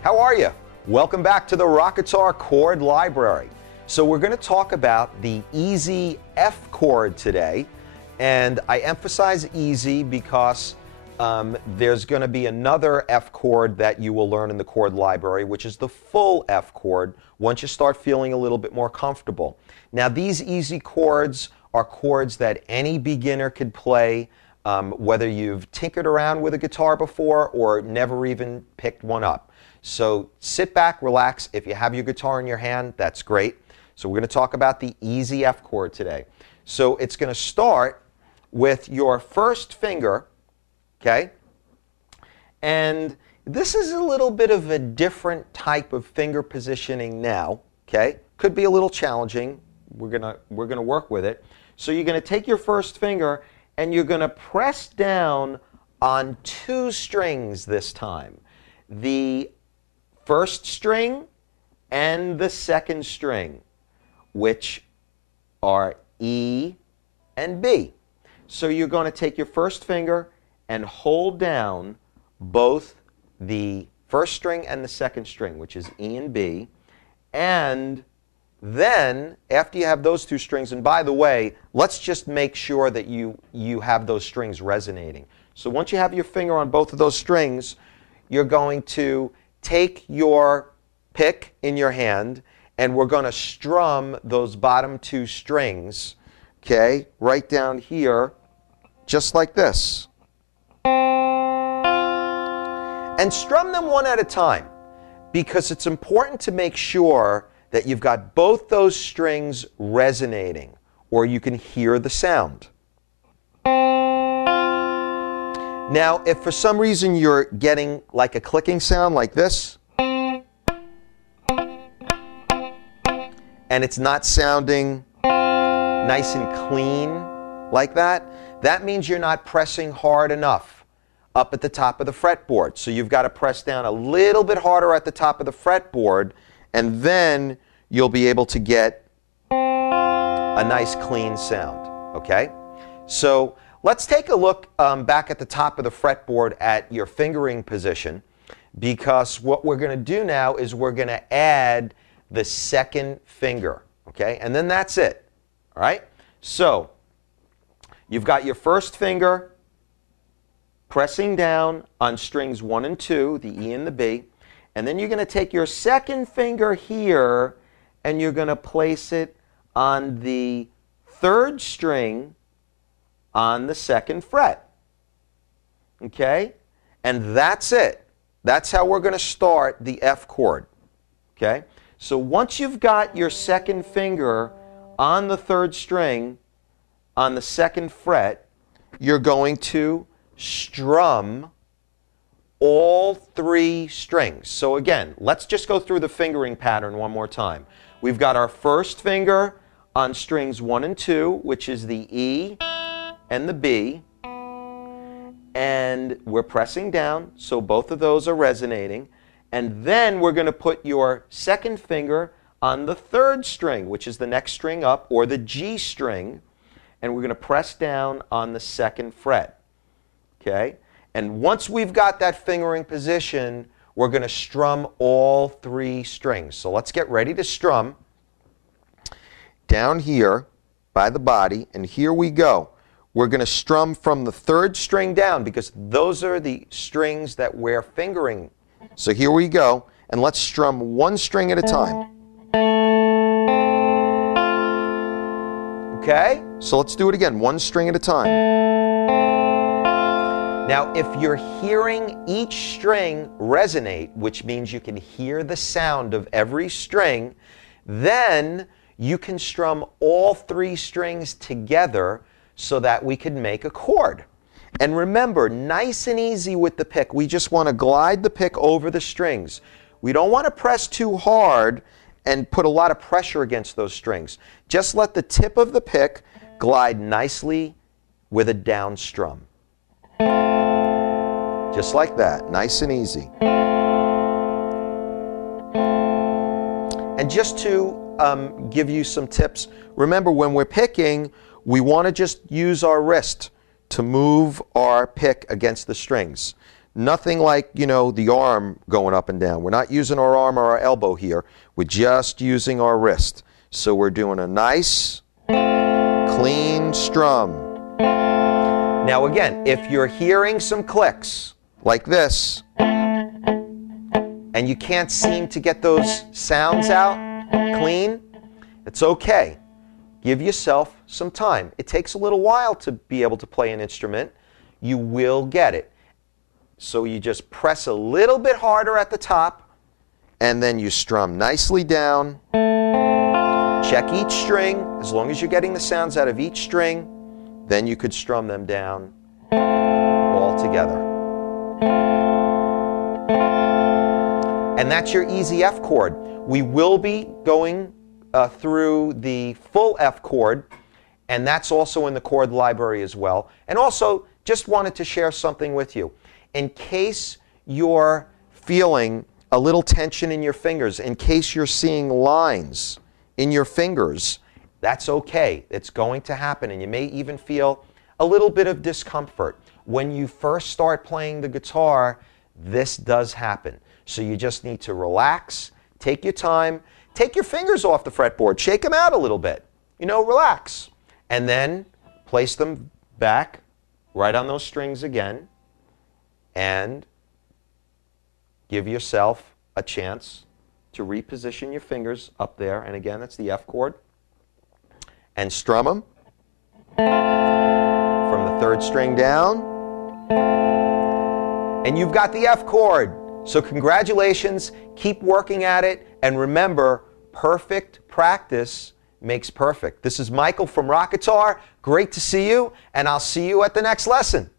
How are you? Welcome back to the Rockatar chord library. So we're going to talk about the easy F chord today, and I emphasize easy because there's going to be another F chord that you will learn in the chord library, which is the full F chord once you start feeling a little bit more comfortable. Now these easy chords are chords that any beginner could play, whether you've tinkered around with a guitar before or never even picked one up. So sit back, relax. If you have your guitar in your hand, that's great. So we're going to talk about the easy F chord today. So it's going to start with your first finger, okay? And this is a little bit of a different type of finger positioning now, okay? Could be a little challenging. We're going to work with it. So you're going to take your first finger and you're going to press down on two strings this time. The first string and the second string, which are E and B. So you're going to take your first finger and hold down both the first string and the second string, which is E and B. And then, after you have those two strings, and by the way, let's just make sure that you have those strings resonating. So once you have your finger on both of those strings, you're going to take your pick in your hand, and we're going to strum those bottom two strings, okay, right down here, just like this. And strum them one at a time, because it's important to make sure that you've got both those strings resonating, or you can hear the sound. Now, if for some reason you're getting like a clicking sound like this, and it's not sounding nice and clean like that, that means you're not pressing hard enough up at the top of the fretboard. So you've got to press down a little bit harder at the top of the fretboard, and then you'll be able to get a nice clean sound, okay? So let's take a look back at the top of the fretboard at your fingering position, because what we're going to do now is we're going to add the second finger, okay? And then that's it, all right? So you've got your first finger pressing down on strings 1 and 2, the E and the B, and then you're going to take your second finger here and you're going to place it on the third string on the second fret, okay? And that's it. That's how we're going to start the F chord, okay? So once you've got your second finger on the third string on the second fret, you're going to strum all three strings. So again, let's just go through the fingering pattern one more time. We've got our first finger on strings 1 and 2, which is the E and the B, and we're pressing down, so both of those are resonating. And then we're going to put your second finger on the third string, which is the next string up, or the G string, and we're going to press down on the second fret, okay? And once we've got that fingering position, we're going to strum all three strings. So let's get ready to strum down here by the body, and here we go. We're going to strum from the third string down, because those are the strings that we're fingering. So here we go, and let's strum one string at a time. Okay? So let's do it again, one string at a time. Now, if you're hearing each string resonate, which means you can hear the sound of every string, then you can strum all three strings together so that we can make a chord. And remember, nice and easy with the pick. We just want to glide the pick over the strings. We don't want to press too hard and put a lot of pressure against those strings. Just let the tip of the pick glide nicely with a down strum. Just like that, nice and easy. And just to give you some tips, remember when we're picking, we want to just use our wrist to move our pick against the strings. nothing like, you know, the arm going up and down. We're not using our arm or our elbow here. We're just using our wrist. So we're doing a nice, clean strum. Now again, if you're hearing some clicks like this, and you can't seem to get those sounds out clean, it's okay. Give yourself some time. It takes a little while to be able to play an instrument. You will get it. So you just press a little bit harder at the top, and then you strum nicely down. Check each string. As long as you're getting the sounds out of each string, then you could strum them down all together. And that's your easy F chord. We will be going through the full F chord, and that's also in the chord library as well. And also, just wanted to share something with you. In case you're feeling a little tension in your fingers, in case you're seeing lines in your fingers, that's okay. It's going to happen, and you may even feel a little bit of discomfort. When you first start playing the guitar, this does happen. So you just need to relax, take your time, take your fingers off the fretboard, shake them out a little bit, you know, relax. And then place them back right on those strings again, and give yourself a chance to reposition your fingers up there. And again, that's the F chord. And strum them from the third string down. And you've got the F chord. So congratulations, keep working at it, and remember, perfect practice makes perfect. This is Michael from Rockatar. Great to see you, and I'll see you at the next lesson.